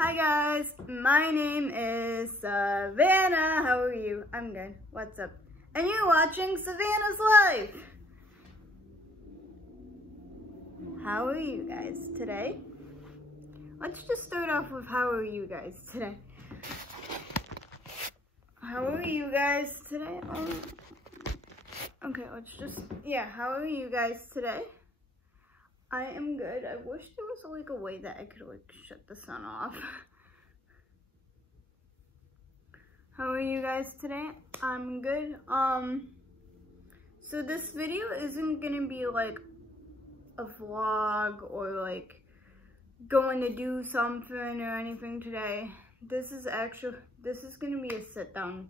Hi guys, my name is Savannah. How are you? I'm good. What's up? And you're watching Savannah's Life. How are you guys today? Let's just start off with how are you guys today? How are you guys today? Okay, how are you guys today? I am good. I wish there was like a way that I could like shut the sun off. How are you guys today? I'm good. So this video isn't gonna be like a vlog or like going to do something or anything today. This is gonna be a sit down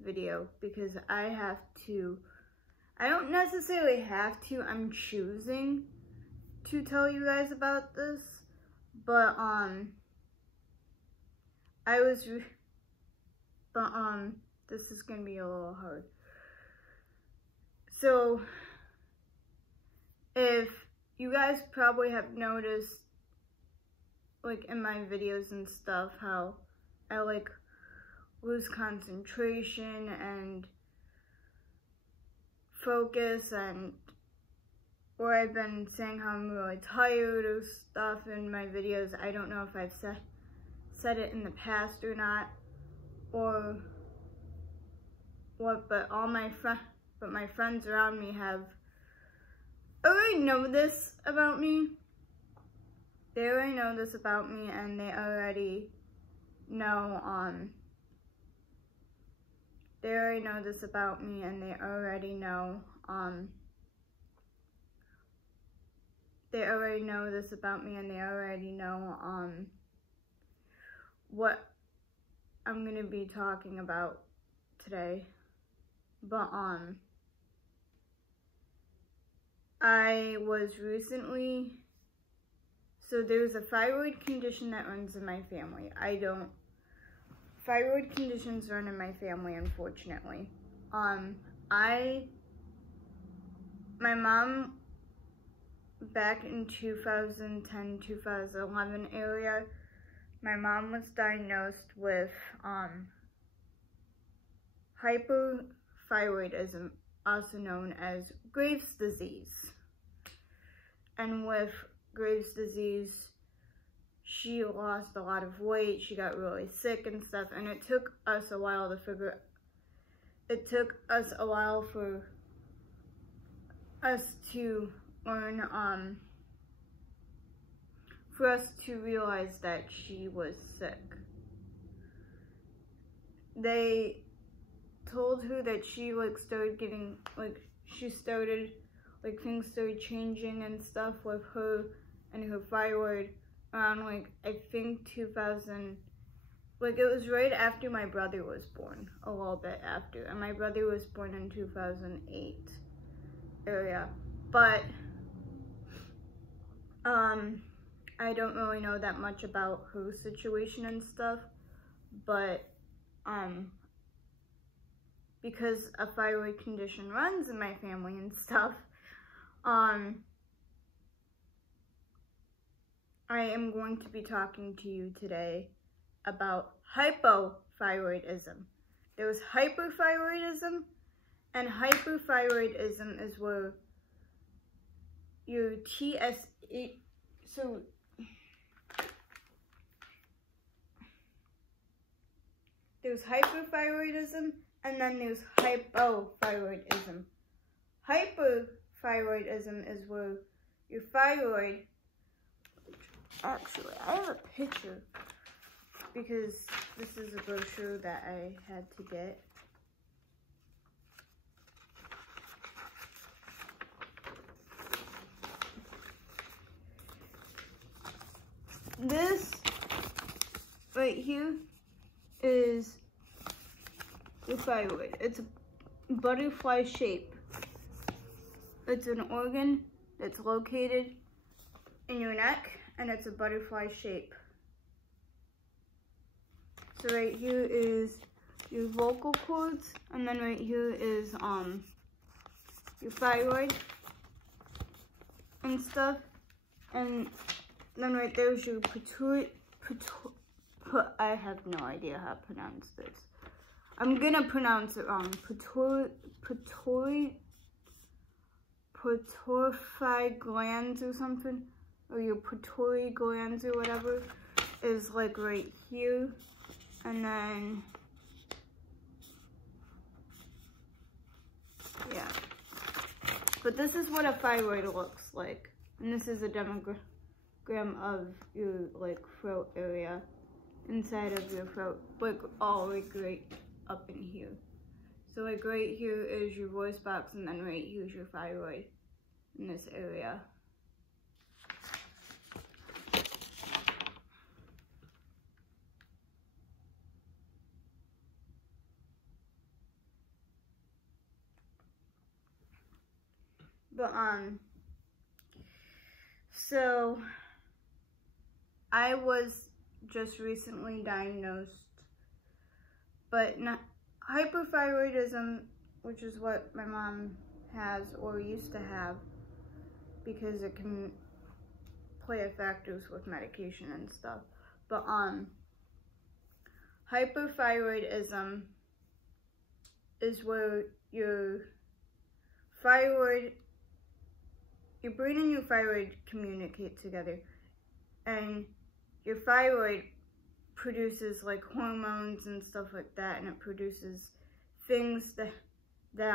video because I don't necessarily have to, I'm choosing to tell you guys about this, but this is gonna be a little hard. So if you guys probably have noticed like in my videos and stuff how I like lose concentration and focus, and or I've been saying how I'm really tired or stuff in my videos. I don't know if I've said it in the past or not, or what, but my friends around me have already know this about me. They already know this about me, and they already know this about me, and they already know this about me, and they already know what I'm gonna be talking about today. But I was recently, so there's a thyroid condition that runs in my family. Thyroid conditions run in my family, unfortunately. My mom, back in 2010, 2011 area, my mom was diagnosed with hypothyroidism, also known as Graves' disease. And with Graves' disease, she lost a lot of weight, she got really sick and stuff, and it took us a while for us to learn, for us to realize that she was sick. They told her that she started getting, things started changing and stuff with her and her thyroid around I think 2000, it was right after my brother was born, a little bit after, and my brother was born in 2008 area. But I don't really know that much about her situation and stuff, but because a thyroid condition runs in my family and stuff, I am going to be talking to you today about hypothyroidism. There's hyperthyroidism, and hyperthyroidism is where your TSH, so there's hyperthyroidism, and then there's hypothyroidism. Hyperthyroidism is where your thyroid, actually, I have a picture because this is a brochure that I had to get. This right here is the thyroid. It's a butterfly shape. It's an organ that's located in your neck, and it's a butterfly shape. So right here is your vocal cords, and then right here is your thyroid and stuff, and then right there's your I have no idea how to pronounce this. I'm gonna pronounce it wrong. Pituitary glands or something, or your pituitary glands or whatever, is like right here, and then yeah. But this is what a thyroid looks like, and this is a diagram of your like throat area, inside of your throat, like all like right up in here. So like right here is your voice box, and then right here is your thyroid in this area. But so I was just recently diagnosed, but not hyperthyroidism, which is what my mom has or used to have, because it can play a factors with medication and stuff. But hyperthyroidism is where your thyroid, your brain and your thyroid communicate together, and your thyroid produces like hormones and stuff like that, and it produces things that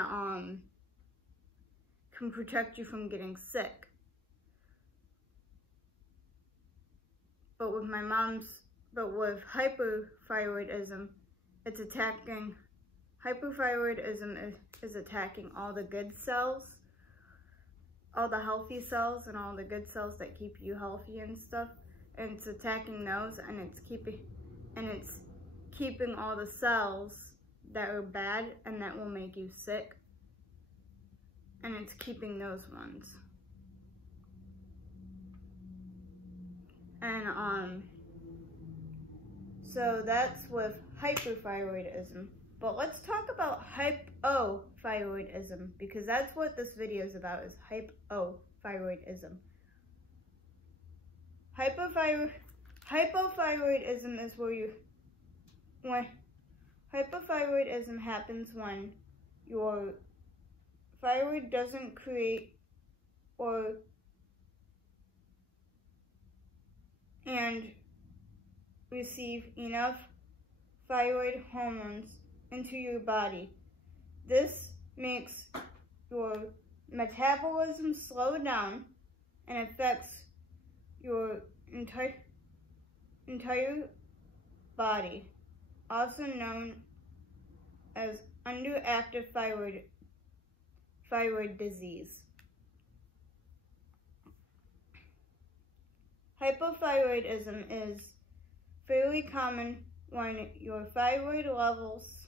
can protect you from getting sick. But with hyperthyroidism, it's attacking, hyperthyroidism is attacking all the good cells, all the healthy cells and all the good cells that keep you healthy and stuff. And it's attacking those, and it's keeping all the cells that are bad and that will make you sick, and it's keeping those ones. And so that's with hyperthyroidism. But let's talk about hypothyroidism, because that's what this video is about, is hypothyroidism. Hypothyroidism is when hypothyroidism happens when your thyroid doesn't create and receive enough thyroid hormones into your body. This makes your metabolism slow down and affects your entire body, also known as underactive thyroid disease. Hypothyroidism is fairly common when your thyroid levels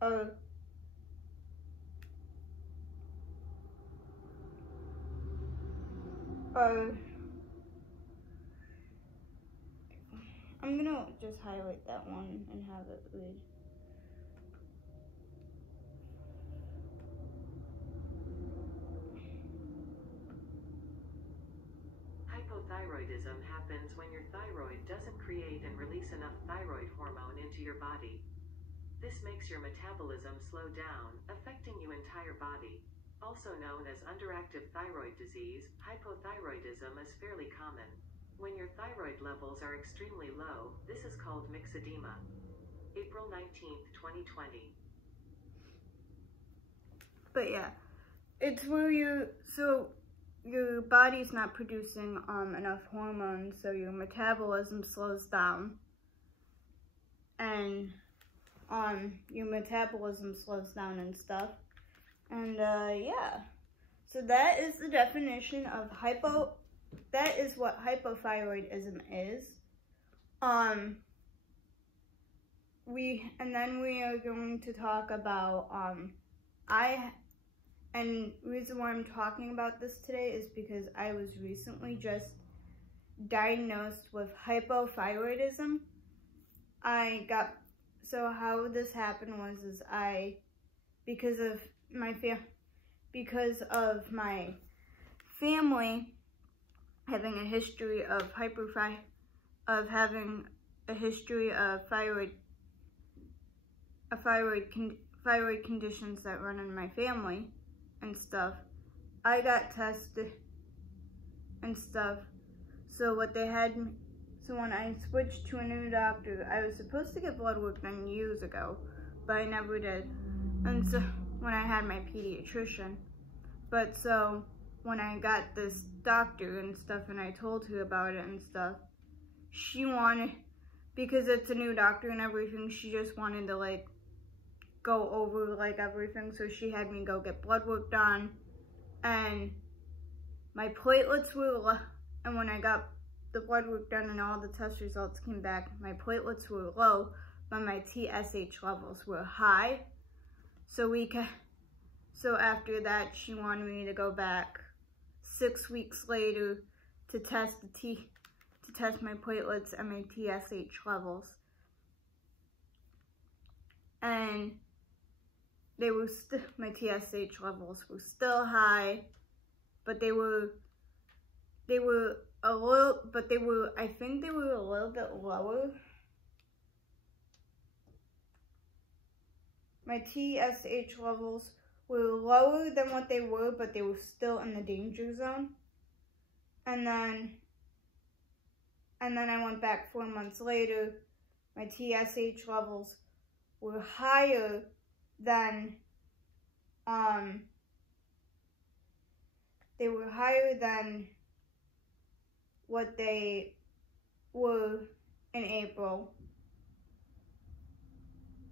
are I'm gonna just highlight that one and have it read. Hypothyroidism happens when your thyroid doesn't create and release enough thyroid hormone into your body. This makes your metabolism slow down, affecting your entire body. Also known as underactive thyroid disease, hypothyroidism is fairly common. When your thyroid levels are extremely low, this is called myxedema. April 19th, 2020. But yeah, it's where your body's not producing enough hormones, so your metabolism slows down, and your metabolism slows down and stuff. And yeah, so that is the definition of that is what hypothyroidism is. Then we are going to talk about and the reason why I'm talking about this today is because I was recently just diagnosed with hypothyroidism. So how this happened was because of my family having a history of of having a history of thyroid conditions that run in my family and stuff, I got tested and stuff. So what they had, so when I switched to a new doctor, I was supposed to get blood work done years ago, but I never did. And so when I had my pediatrician, but so when I got this doctor and stuff and I told her about it and stuff, she wanted, because it's a new doctor and everything, she just wanted to like go over like everything. So she had me go get blood work done, and my platelets were low. And when I got the blood work done and all the test results came back, my platelets were low, but my TSH levels were high. So after that, she wanted me to go back 6 weeks later to test my platelets and my TSH levels. And they were my TSH levels were still high, but I think they were a little bit lower. My TSH levels were lower than what they were, but they were still in the danger zone. And then I went back 4 months later. My TSH levels were higher than what they were in April.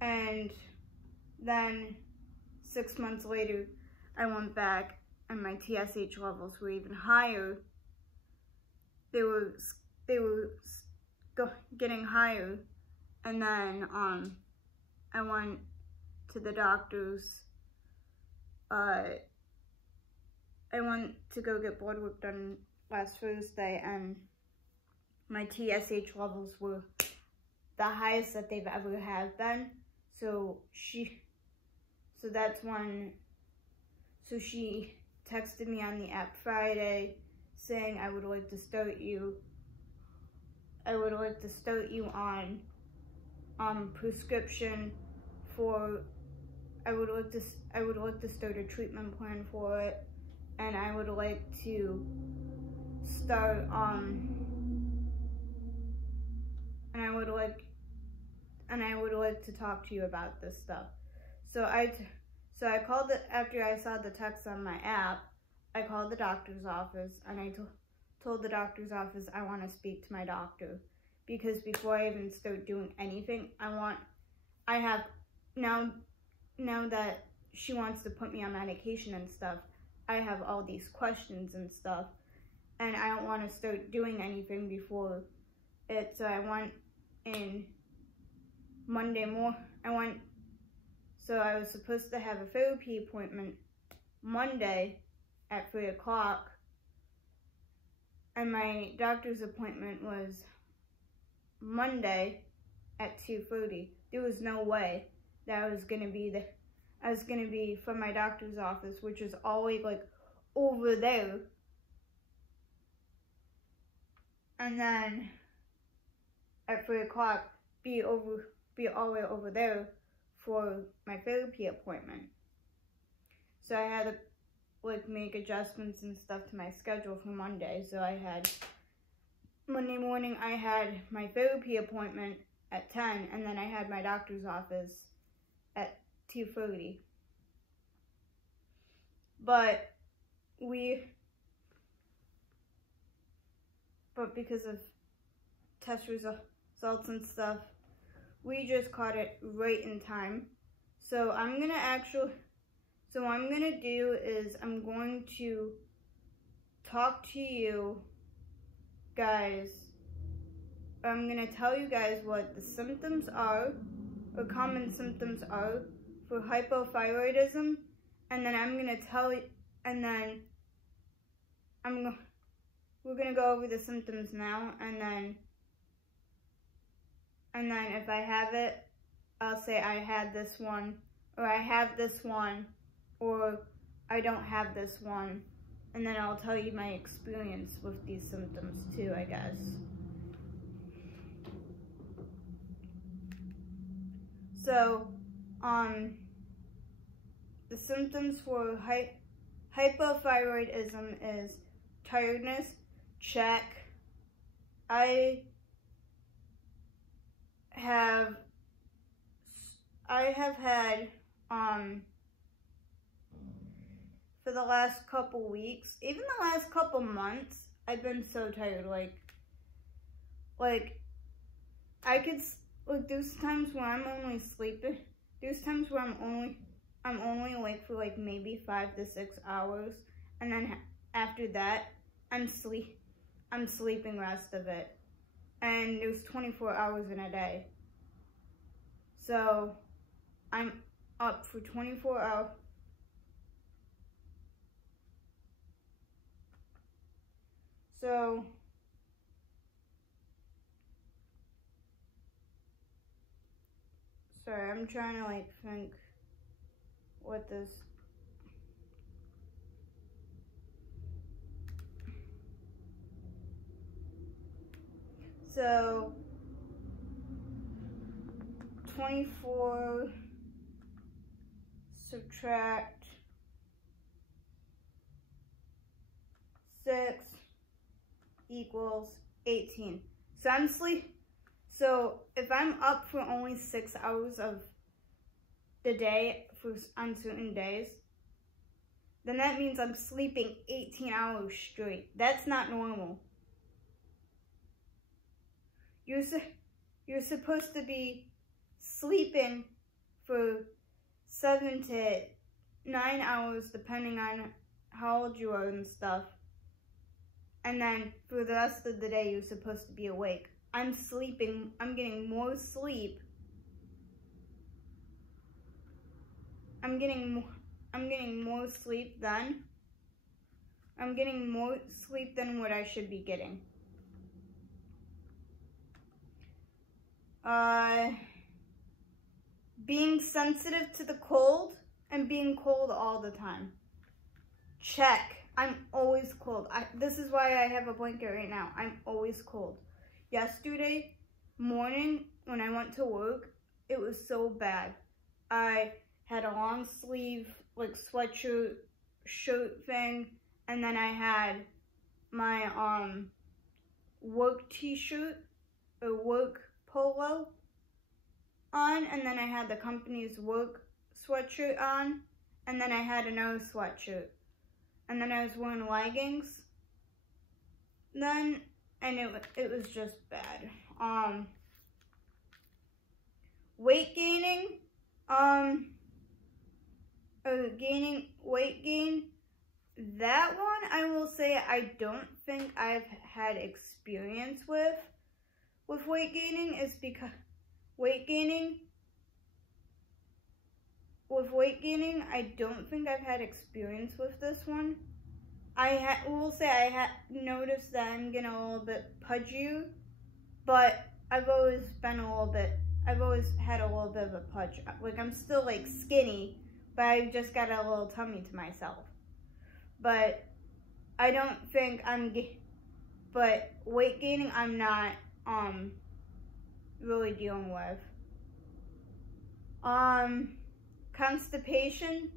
And then 6 months later, I went back and my TSH levels were even higher. They were getting higher. And then I went to the doctor's. I went to go get blood work done last Thursday, and my TSH levels were the highest that they've ever have been. So she texted me on the app Friday saying I would like to start you on prescription for, I would like to start a treatment plan for it, and I would like to start and I would like to talk to you about this stuff. So I called after I saw the text on my app. I called the doctor's office and I told the doctor's office I want to speak to my doctor, because before I even start doing anything, I have now that she wants to put me on medication and stuff, I have all these questions and stuff, and I don't want to start doing anything before it. So I went in Monday morning. So I was supposed to have a therapy appointment Monday at 3 o'clock, and my doctor's appointment was Monday at 2:30. There was no way that I was gonna be from my doctor's office, which is always like over there, and then at 3 o'clock be all the way over there for my therapy appointment. So I had to like make adjustments and stuff to my schedule for Monday. So Monday morning I had my therapy appointment at 10, and then I had my doctor's office at 2:30. But because of test results and stuff, we just caught it right in time. So what I'm gonna do is I'm going to talk to you guys. I'm gonna tell you guys what the symptoms are, or common symptoms are, for hypothyroidism, and then we're gonna go over the symptoms now, and then if I have it, I'll say I had this one, or I have this one, or I don't have this one, and then I'll tell you my experience with these symptoms too, I guess. So, the symptoms for hypothyroidism is tiredness, check. I have had, for the last couple weeks, even the last couple months, I've been so tired, like, I could, like, there's times where I'm only sleeping, there's times where I'm only awake for, like, maybe 5 to 6 hours, and then after that, I'm sleeping rest of it, and there's 24 hours in a day, so I'm up for 24 hours. So, sorry, I'm trying to, like, think what this... So, 24 subtract 6 equals 18. So if I'm up for only 6 hours of the day on certain days, then that means I'm sleeping 18 hours straight. That's not normal. You're supposed to be sleeping for 7 to 9 hours, depending on how old you are and stuff. And then for the rest of the day, you're supposed to be awake. I'm getting more sleep. I'm getting more sleep than what I should be getting. Being sensitive to the cold and being cold all the time. Check. I'm always cold. This is why I have a blanket right now. I'm always cold. Yesterday morning when I went to work, it was so bad. I had a long sleeve, like, sweatshirt, shirt thing, and then I had my work t-shirt or work polo on, and then I had the company's work sweatshirt on, and then I had another sweatshirt, and then I was wearing leggings then, and it was just bad. Weight gaining, weight gain, that one I will say I don't think I've had experience with weight gaining, is because weight gaining, I don't think I've had experience with this one. I will say I noticed that I'm getting a little bit pudgier, but I've always had a little bit of a pudge. Like, I'm still, like, skinny, but I just got a little tummy to myself. But I don't think but weight gaining I'm not really dealing with. Constipation,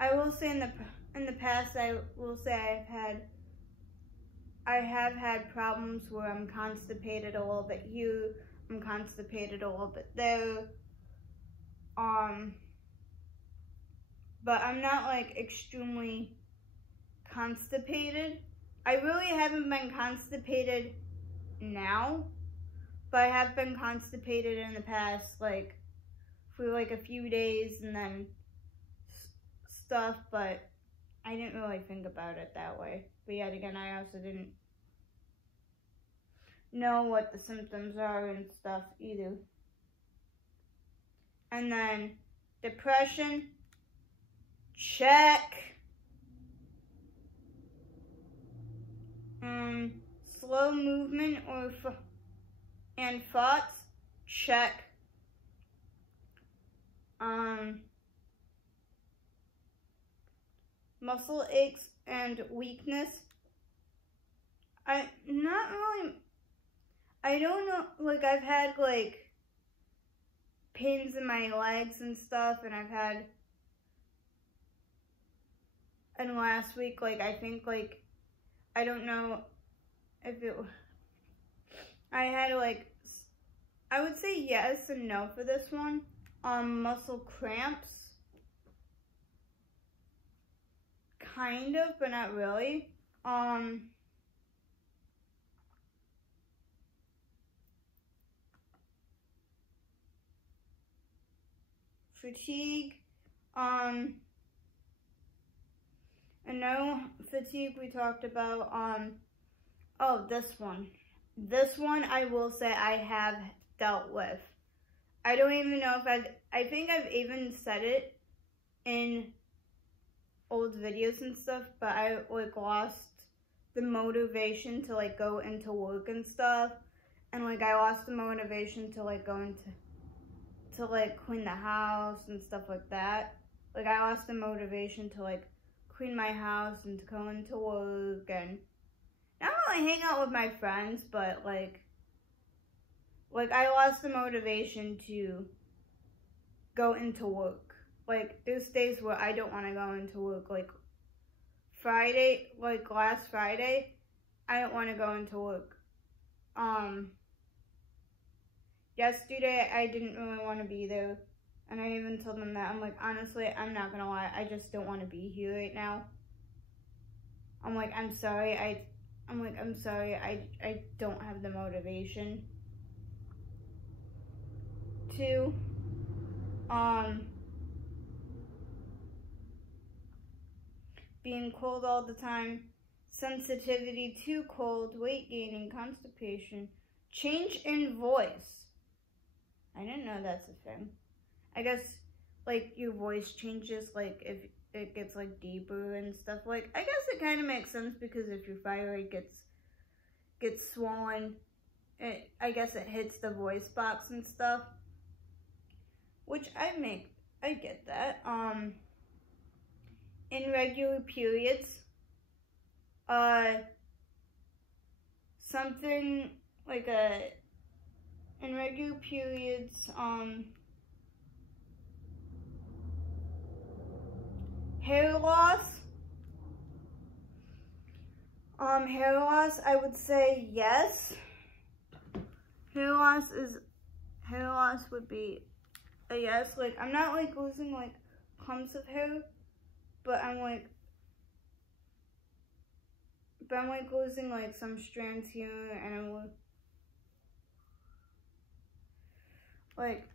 I will say in the past, I will say I have had problems where I'm constipated a little bit here, I'm constipated a little bit there, but I'm not, like, extremely constipated. I really haven't been constipated now, but I have been constipated in the past, like, for, like, a few days and then stuff, but I didn't really think about it that way. But yet again, I also didn't know what the symptoms are and stuff either. And then depression, check. Slow movement and thoughts, check. Muscle aches and weakness, I don't know, like, I've had, like, pains in my legs and stuff, and I've had, and last week, like, I think, like, I don't know if it, I had, like, I would say yes and no for this one. Muscle cramps. Kind of, but not really. Fatigue. I know fatigue we talked about. Oh, this one. This one I will say I have dealt with. I don't even know if I think I've even said it in old videos and stuff, but I like lost the motivation to like go into work and stuff, and like I lost the motivation to like go into like clean the house and stuff like that. Like I lost the motivation to like clean my house and to go into work, and not really hang out with my friends, but like I lost the motivation to go into work. Like, there's days where I don't want to go into work. Like, Friday, like last Friday, I don't want to go into work. Yesterday, I didn't really want to be there. And I even told them that. I'm like, honestly, I'm not going to lie. I just don't want to be here right now. I'm like, I'm sorry. I'm sorry. I don't have the motivation to, being cold all the time, sensitivity to cold, weight gaining, constipation, change in voice. I didn't know that's a thing. I guess, like, your voice changes, like, if it gets, like, deeper and stuff. Like, I guess it kind of makes sense because if your thyroid gets swollen, I guess it hits the voice box and stuff. Which I get that. Irregular periods. Something like irregular periods, hair loss. Hair loss, I would say yes. Hair loss would be a yes. Like, I'm not like losing like clumps of hair, but I'm like losing like some strands here, and I'm like,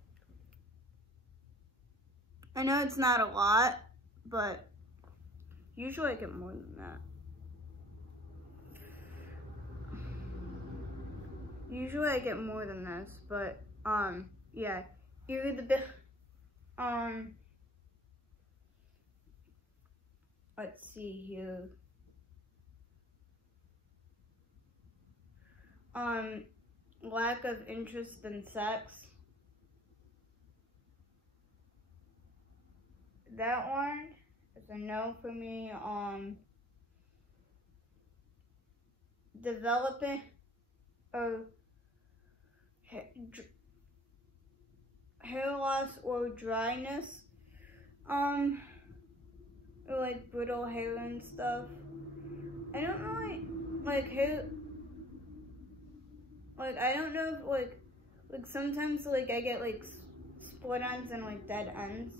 I know it's not a lot, but usually I get more than that. Usually I get more than this, but yeah, either the bit, let's see here. Lack of interest in sex. That one is a no for me. Developing hair loss or dryness, or like brittle hair and stuff. I don't really like hair. Like, I don't know if like sometimes like I get like split ends and like dead ends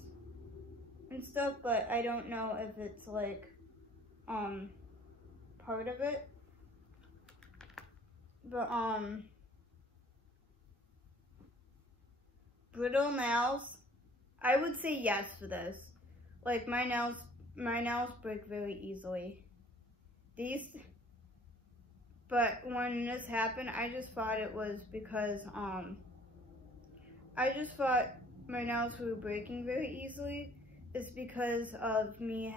and stuff, but I don't know if it's like part of it. But brittle nails, I would say yes for this. Like, my nails break very easily. But when this happened, I just thought it was because I just thought my nails were breaking very easily. It's because of me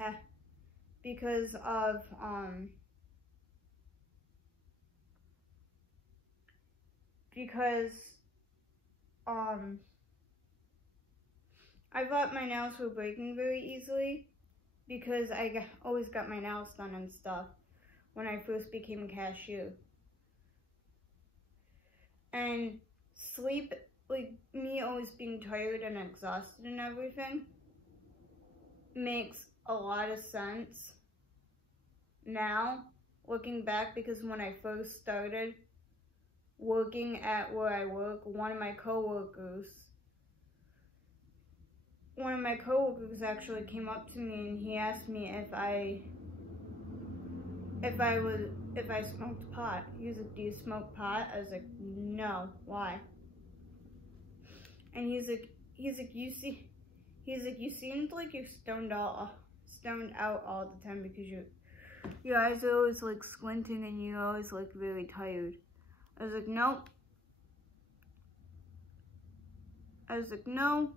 I thought my nails were breaking very easily because I always got my nails done and stuff when I first became a cashier. And sleep like, me always being tired and exhausted and everything makes a lot of sense now, looking back, because when I first started working at where I work, one of my coworkers actually came up to me and he asked me if I smoked pot. He was like, "Do you smoke pot?" I was like, "No, why?" And he's like, "You seemed like you're stoned out all the time because your eyes are always like squinting and you're always like really tired." I was like, "Nope." I was like, "No,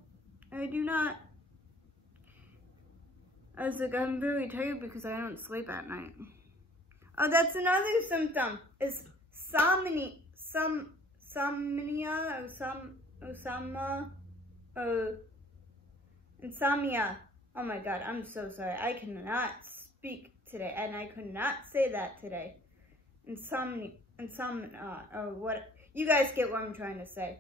I do not." I was like, "I'm very tired because I don't sleep at night." Oh, that's another symptom, is insomnia. Oh my god, I'm so sorry. I cannot speak today, and I could not say that today. Insomnia, or what? You guys get what I'm trying to say.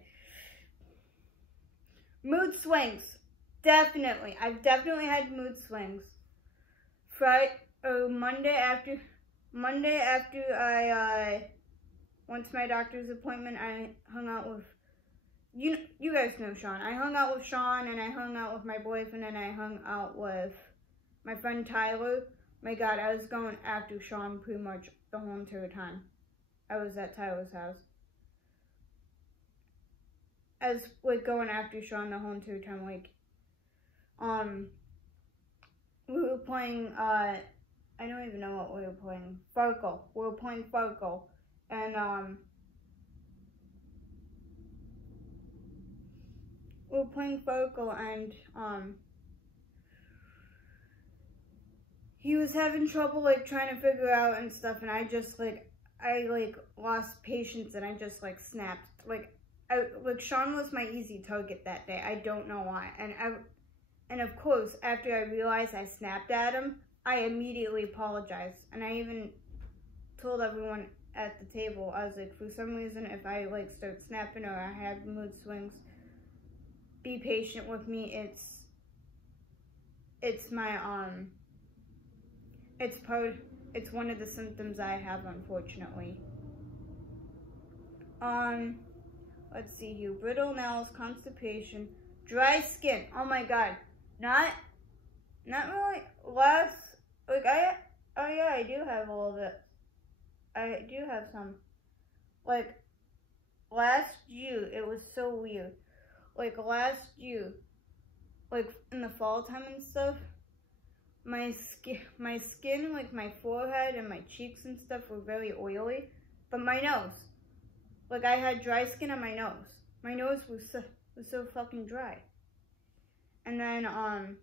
Mood swings. Definitely. I've definitely had mood swings. Monday after I went to my doctor's appointment, I hung out with, you guys know Sean. I hung out with Sean, and I hung out with my boyfriend, and I hung out with my friend Tyler. My god, I was going after Sean pretty much the whole entire time I was at Tyler's house. I was like going after Sean the whole entire time. Like, we were playing, I don't even know what we were playing. Farkle. We were playing Farkle. And, we were playing Farkle, and, he was having trouble, like, trying to figure out and stuff, and I just, like, lost patience, and I just, like, snapped. Like, Sean was my easy target that day. I don't know why. And of course, after I realized I snapped at him, I immediately apologized. And I even told everyone at the table, I was like, for some reason, if I, like, start snapping or I have mood swings, be patient with me. It's one of the symptoms I have, unfortunately. Let's see here. Brittle nails, constipation, dry skin. Oh my god. Not really less, like, oh yeah, I do have all of it. I do have some. Like, last year, it was so weird. Like, last year, like, in the fall time and stuff, my skin, like, my forehead and my cheeks and stuff were very oily. But my nose, like, I had dry skin on my nose. My nose was so fucking dry. And then, I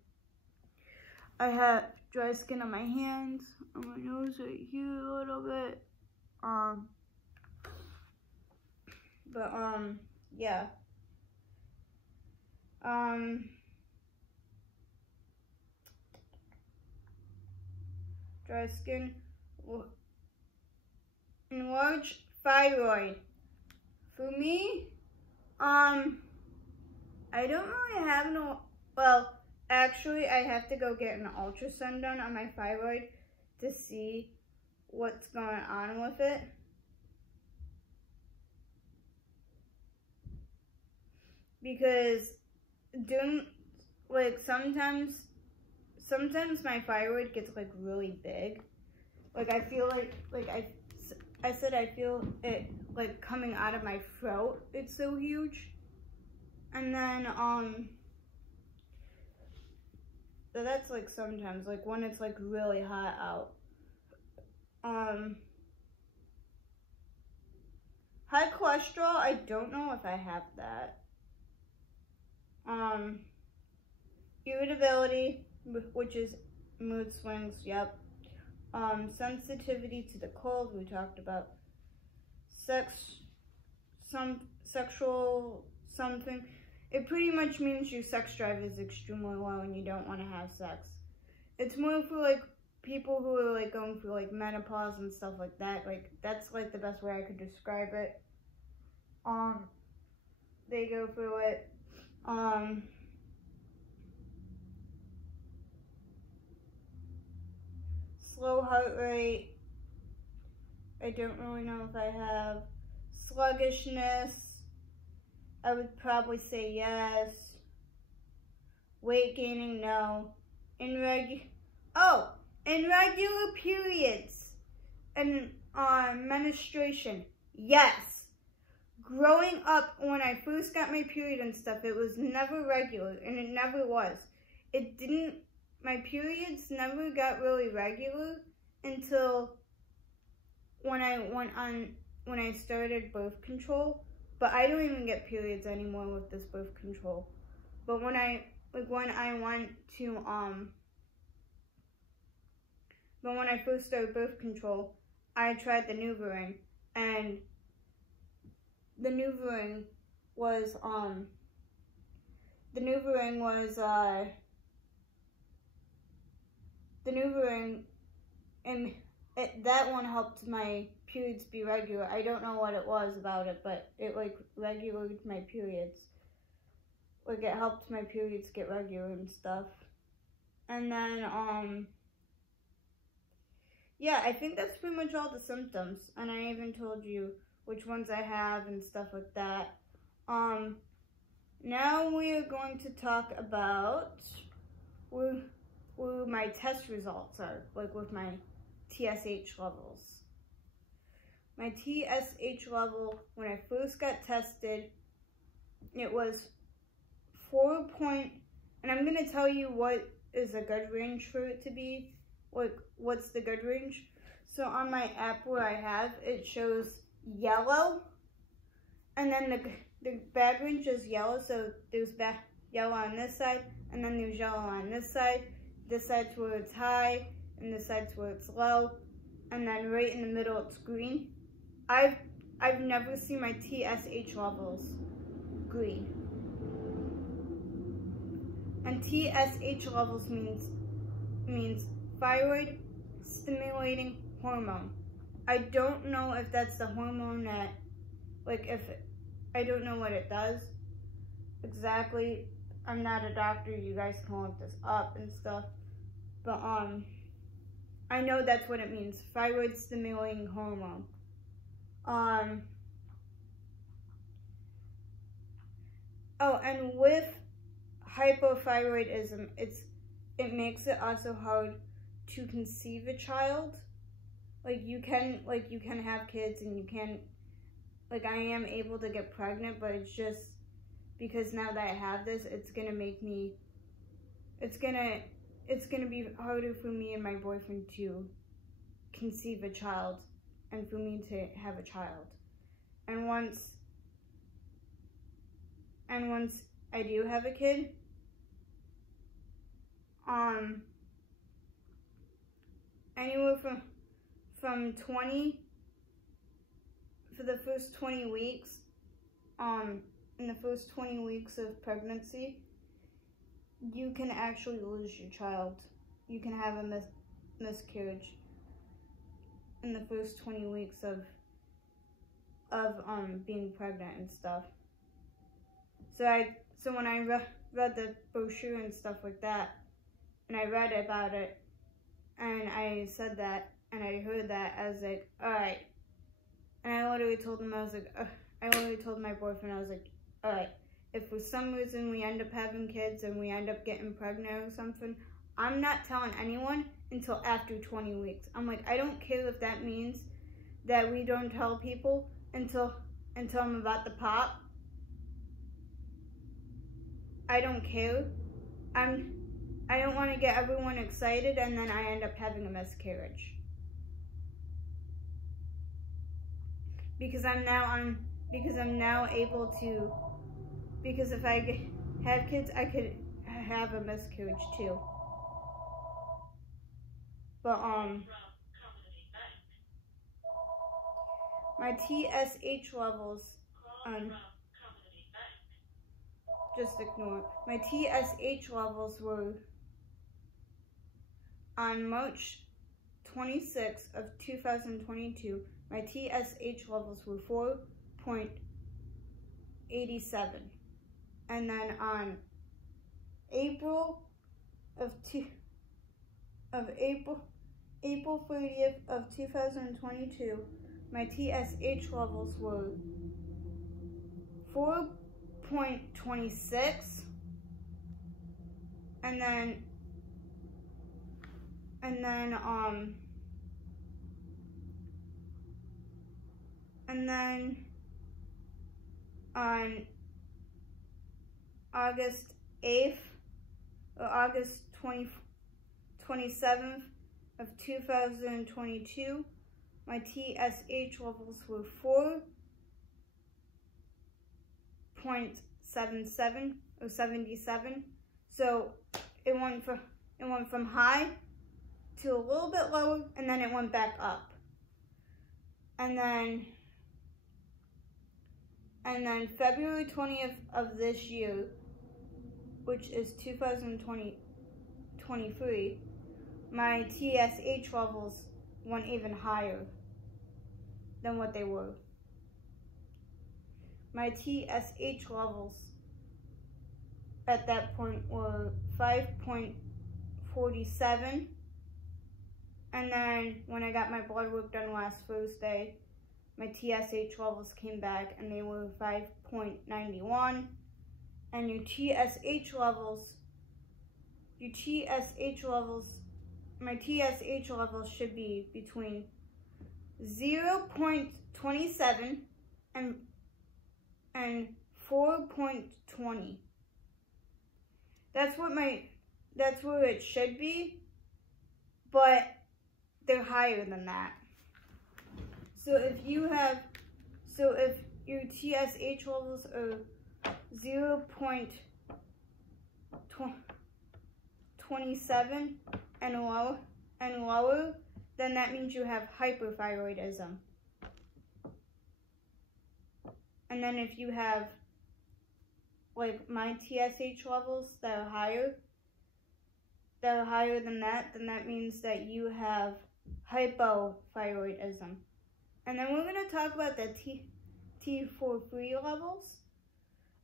had dry skin on my hands, on my nose right here a little bit. Yeah. Dry skin, enlarged thyroid. For me, I don't really have no, well, actually, I have to go get an ultrasound done on my thyroid to see what's going on with it. Because sometimes my thyroid gets, like, really big. Like, I feel like I said I feel it, like, coming out of my throat. It's so huge. And then, so that's, like, sometimes, like, when it's, like, really hot out. High cholesterol, I don't know if I have that. Irritability, which is mood swings, yep. Sensitivity to the cold, we talked about. Sexual something. It pretty much means your sex drive is extremely low and you don't want to have sex. It's more for, like, people who are, like, going through, like, menopause and stuff like that. Like, that's, like, the best way I could describe it. they go through it. Slow heart rate, I don't really know if I have. Sluggishness, I would probably say yes. Weight gaining, no. Irregular periods and menstruation, yes. Growing up, when I first got my period and stuff, it was never regular, and it never was. My periods never got really regular until when I started birth control. But I don't even get periods anymore with this birth control. But when I first started birth control, I tried the NuvaRing, and the NuvaRing was and that one helped my periods be regular. I don't know what it was about it, but it like regulated my periods. Like it helped my periods get regular and stuff. And then yeah, I think that's pretty much all the symptoms. And I even told you which ones I have and stuff like that. Now we are going to talk about where my test results are, like with my TSH levels. My TSH level, when I first got tested, it was 4 point, and I'm going to tell you what is a good range for it to be, what's the good range. So on my app where I have, it shows yellow, and then the bad range is yellow, so there's yellow on this side, and then there's yellow on this side. This side's where it's high, and this side's where it's low, and then right in the middle it's green. I've never seen my TSH levels green. And TSH levels means thyroid stimulating hormone. I don't know if that's the hormone that, I don't know what it does exactly. I'm not a doctor, you guys can look this up and stuff. But I know that's what it means, thyroid stimulating hormone. Oh, and with hypothyroidism, it makes it also hard to conceive a child. You can have kids, and you can, I am able to get pregnant, but it's just because now that I have this, it's gonna be harder for me and my boyfriend to conceive a child, and for me to have a child. And once I do have a kid, anywhere from 20 for the first 20 weeks, in the first 20 weeks of pregnancy, you can actually lose your child. You can have a miscarriage in the first 20 weeks of being pregnant and stuff. So when I read the brochure and stuff like that, and I read about it, and I said that, and I heard that, I was like, alright. And I literally told him, I literally told my boyfriend, I was like, alright, if for some reason we end up having kids and we end up getting pregnant or something, I'm not telling anyone until after 20 weeks. I'm like, I don't care if that means that we don't tell people until I'm about to pop. I don't care. I don't want to get everyone excited and then I end up having a miscarriage. Because I'm now able to, because if I have kids, I could have a miscarriage too. But my TSH levels, just ignore it. My TSH levels were on March 26th of 2022. My TSH levels were 4.0. 87. And then on April 30th of 2022, my TSH levels were 4.26, and then on August 8th or August 27th of 2022, my TSH levels were 4.77 or 77. So it went from high to a little bit lower, and then it went back up. And then February 20th of this year, which is 2023, my TSH levels went even higher than what they were. My TSH levels at that point were 5.47. And then when I got my blood work done last Thursday, my TSH levels came back and they were 5.91. And your TSH levels, my TSH levels should be between 0.27 and 4.20. That's where it should be, but they're higher than that. So if your TSH levels are 0.27 and lower, then that means you have hyperthyroidism. And then if you have, like my TSH levels that are higher than that, then that means that you have hypothyroidism. And then we're going to talk about the T4 levels.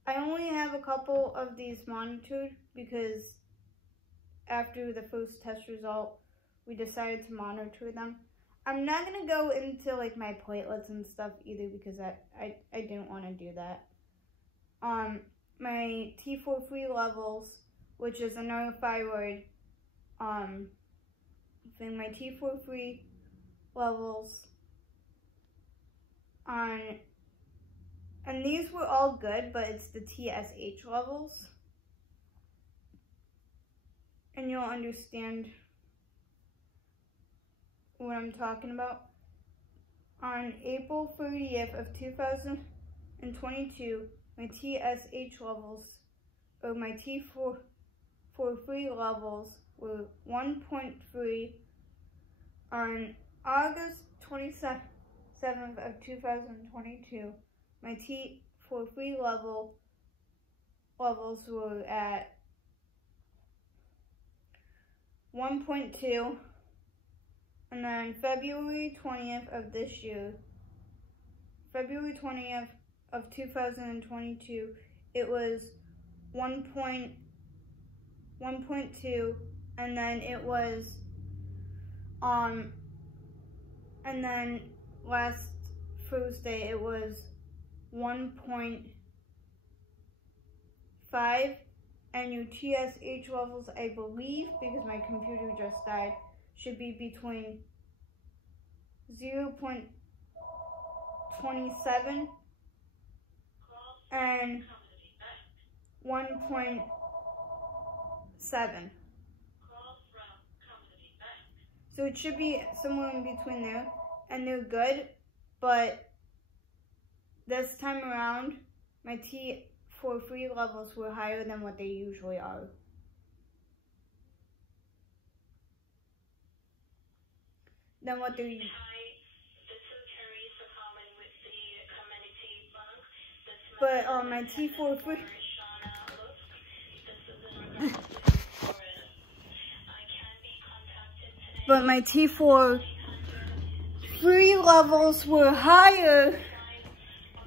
I only have a couple of these monitored because after the first test result, we decided to monitor them. I'm not going to go into like my platelets and stuff either because I didn't want to do that. My T4 levels, which is a neurothyroid thing, my T4 levels and these were all good, but it's the TSH levels. And you'll understand what I'm talking about. On April 30th of 2022, my TSH levels, or my T4 levels were 1.3. On August 27th of 2022, my T4 levels were at 1.2. And then February 20th of this year, February 20th of 2022, it was 1.2, and then it was, and then last Thursday it was 1.5, and your TSH levels, I believe, because my computer just died, should be between 0.27 and 1.7. So it should be somewhere in between there, and they're good, but this time around, my T4 levels were higher than what they usually are. Than what they're usually. But my T4 but my T4 levels were higher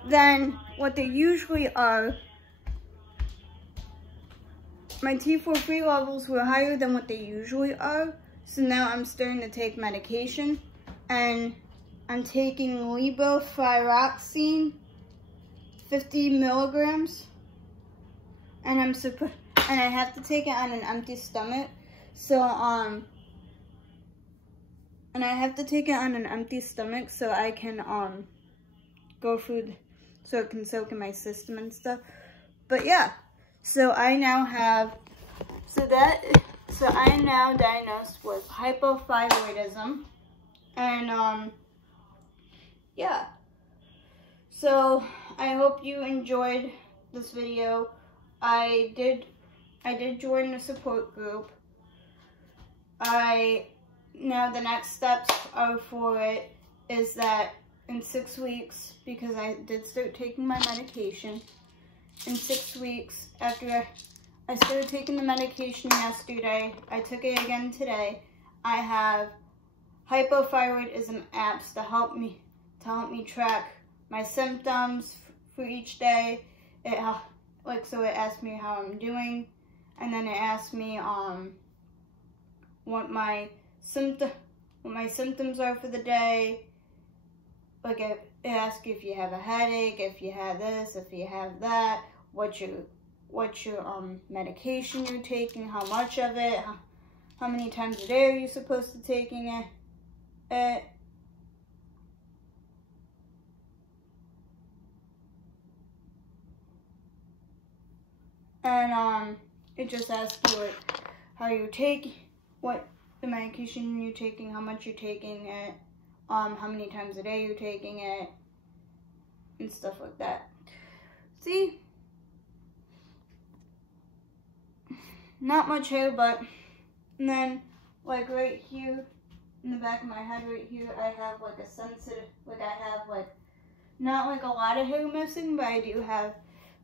than what they usually are. My T4 levels were higher than what they usually are. So now I'm starting to take medication, and I'm taking levothyroxine, 50 milligrams, and I have to take it on an empty stomach. So and I have to take it on an empty stomach so I can go through, so it can soak in my system and stuff. But yeah, so I am now diagnosed with hypothyroidism, and yeah. So I hope you enjoyed this video. I did join the support group. Now the next steps are for it is that in 6 weeks, because I did start taking my medication, in 6 weeks after I started taking the medication yesterday, I took it again today, I have hypothyroidism apps to help me track my symptoms for each day. So it asks me how I'm doing, and then it asks me what my symptoms are for the day. Like it asks you if you have a headache, if you have this, if you have that, what your medication you're taking, how much of it, how many times a day are you supposed to taking it. And it just asks you like how you take, what the medication you're taking, how much you're taking it, how many times a day you're taking it, and stuff like that. See? Not much hair, but, and then, like right here, in the back of my head right here, I have like a sensitive, like I have like, not like a lot of hair missing, but I do have,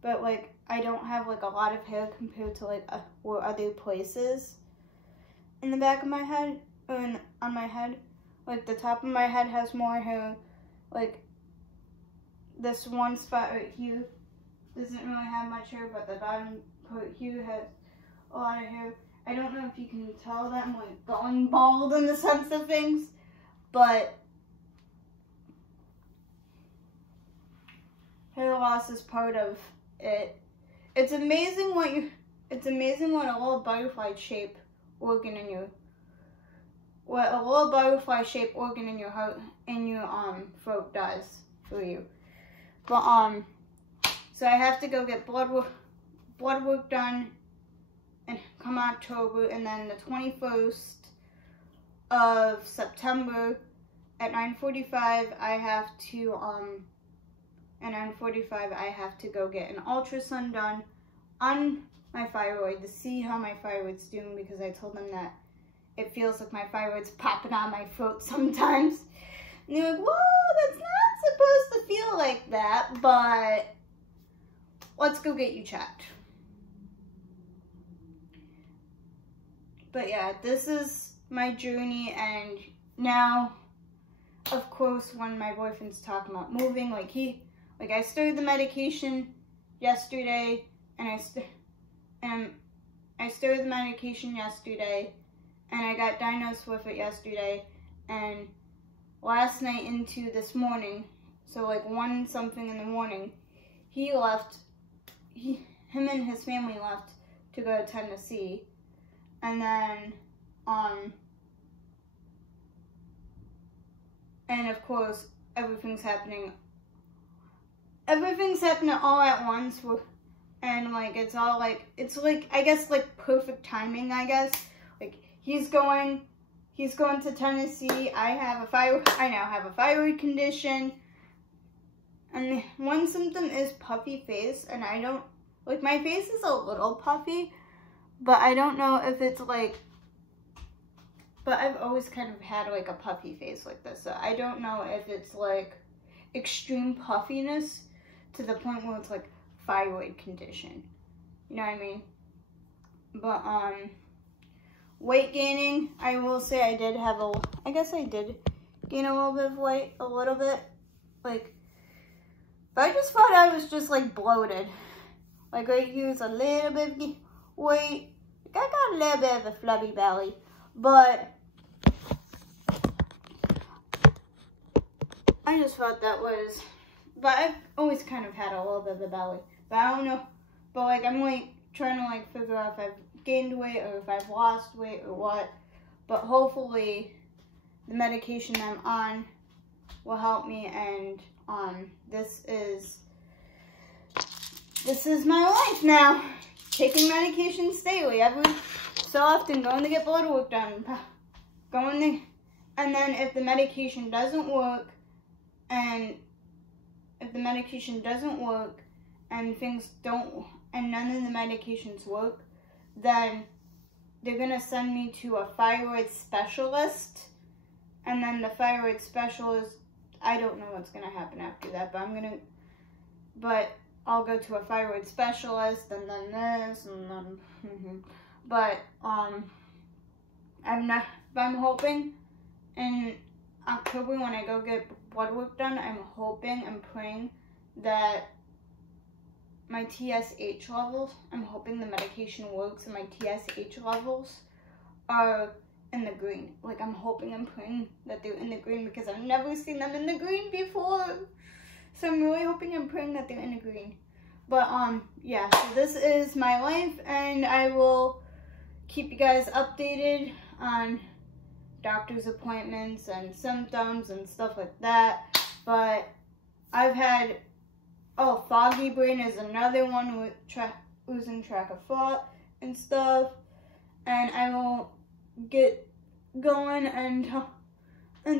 but like, I don't have like a lot of hair compared to like or other places in the back of my head, or on my head. Like the top of my head has more hair, like this one spot right here doesn't really have much hair, but the bottom part here has a lot of hair. I don't know if you can tell that I'm like going bald in the sense of things, but hair loss is part of it. It's amazing what a little butterfly shape organ in your heart and your throat does for you. But so I have to go get blood work done and come October, and then the 21st of September at 9:45 I have to go get an ultrasound done on my thyroid to see how my thyroid's doing, because I told them that it feels like my thyroid's popping out my throat sometimes. And they're like, whoa, that's not supposed to feel like that, but let's go get you checked. But yeah, this is my journey, and now, of course, when my boyfriend's talking about moving, I started the medication yesterday, and I started the medication yesterday, and I got diagnosed with it yesterday, and last night into this morning, so like 1 something in the morning, him and his family left to go to Tennessee, and then, and of course, everything's happening all at once, and like, it's like, I guess, like, perfect timing, I guess. Like, he's going to Tennessee. I now have a thyroid condition, and one symptom is puffy face, and I don't, like, my face is a little puffy, but I don't know if it's like, but I've always kind of had like a puffy face like this, so I don't know if it's like extreme puffiness to the point where it's like thyroid condition, you know what I mean? But weight gaining, I will say I did gain a little bit of weight, like But I just thought I was just like bloated. Like right here's a little bit of weight. I got a little bit of a flabby belly. But I just thought that was, but I've always kind of had a little bit of a belly. But I don't know, but like I'm like trying to like figure out if I've gained weight or if I've lost weight or what. But hopefully the medication I'm on will help me, and this is my life now. Taking medications daily, every so often, going to get blood work done, and then if the medication doesn't work, and things don't, and none of the medications work, then they're gonna send me to a thyroid specialist, and then the thyroid specialist, I don't know what's gonna happen after that, but I'll go to a thyroid specialist, and then this, and then, but I'm hoping in October when I go get blood work done, I'm hoping and praying that my TSH levels, I'm hoping the medication works and my TSH levels are in the green. Like I'm hoping and praying that they're in the green because I've never seen them in the green before. So I'm really hoping and praying that they're in the green. But yeah, so this is my life, and I will keep you guys updated on doctor's appointments and symptoms and stuff like that. But I've had, foggy brain is another one with losing track of thought and stuff. And I will get going and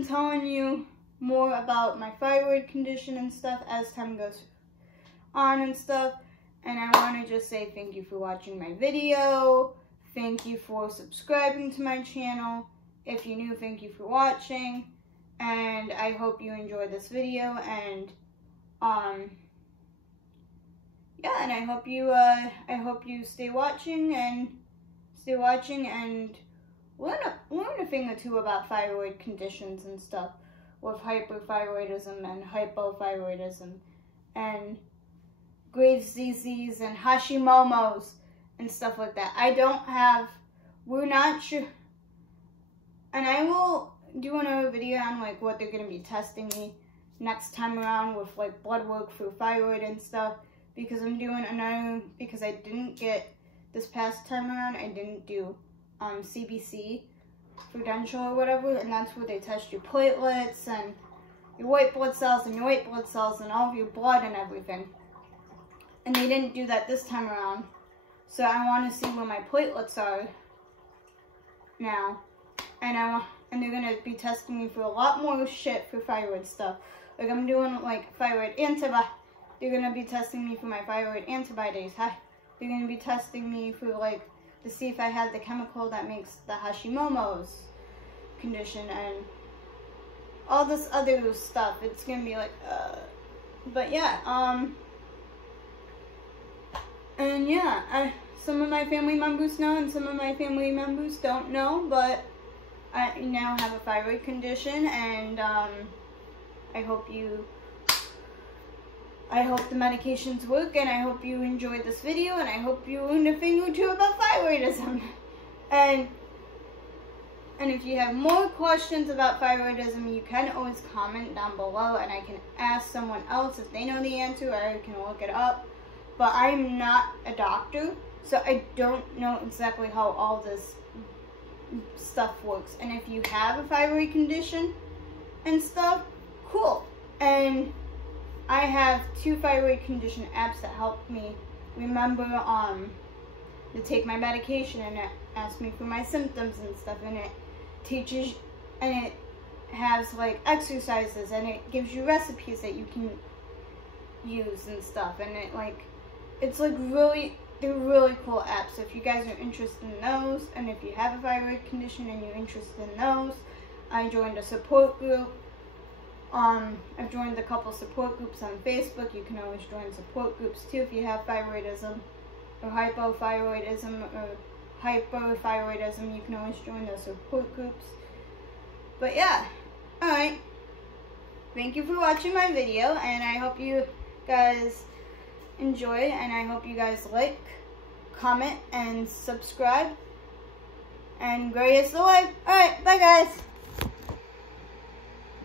telling you more about my thyroid condition and stuff as time goes on and stuff. And I want to just say thank you for watching my video. Thank you for subscribing to my channel. If you're new, thank you for watching. And I hope you enjoyed this video, and yeah, and I hope you stay watching and learn a thing or two about thyroid conditions and stuff with hyperthyroidism and hypothyroidism and Graves' disease and Hashimoto's and stuff like that. We're not sure, and I will do another video on like what they're going to be testing me next time around with like blood work for thyroid and stuff, because because I didn't get, this past time around, I didn't do CBC Prudential or whatever, and that's where they test your platelets and your white blood cells and all of your blood and everything. And they didn't do that this time around. So I want to see where my platelets are now. And they're going to be testing me for a lot more shit for thyroid stuff. Like I'm doing like thyroid antibody. They're going to be testing me for my thyroid antibodies. They're going to be testing me for like, to see if I have the chemical that makes the Hashimoto's condition and all this other stuff. It's going to be like, but yeah, and yeah, some of my family members know and some of my family members don't know, but I now have a thyroid condition, and I hope the medications work, and I hope you enjoyed this video, and I hope you learned a thing or two about thyroidism. And if you have more questions about thyroidism, you can always comment down below, and I can ask someone else if they know the answer, or I can look it up. But I'm not a doctor, so I don't know exactly how all this stuff works. And if you have a thyroid condition and stuff, cool. And I have 2 thyroid condition apps that help me remember to take my medication, and it asks me for my symptoms and stuff, and it teaches, and it has like exercises, and it gives you recipes that you can use and stuff, and it's like they're really cool apps. So if you guys are interested in those, and if you have a thyroid condition and you're interested in those, I joined a support group. I've joined a couple support groups on Facebook. You can always join support groups too if you have thyroidism or hypothyroidism or hyperthyroidism. You can always join those support groups. But yeah, alright. Thank you for watching my video, and I hope you guys enjoyed, and I hope you guys like, comment, and subscribe. And Gray is the way. Alright, bye guys.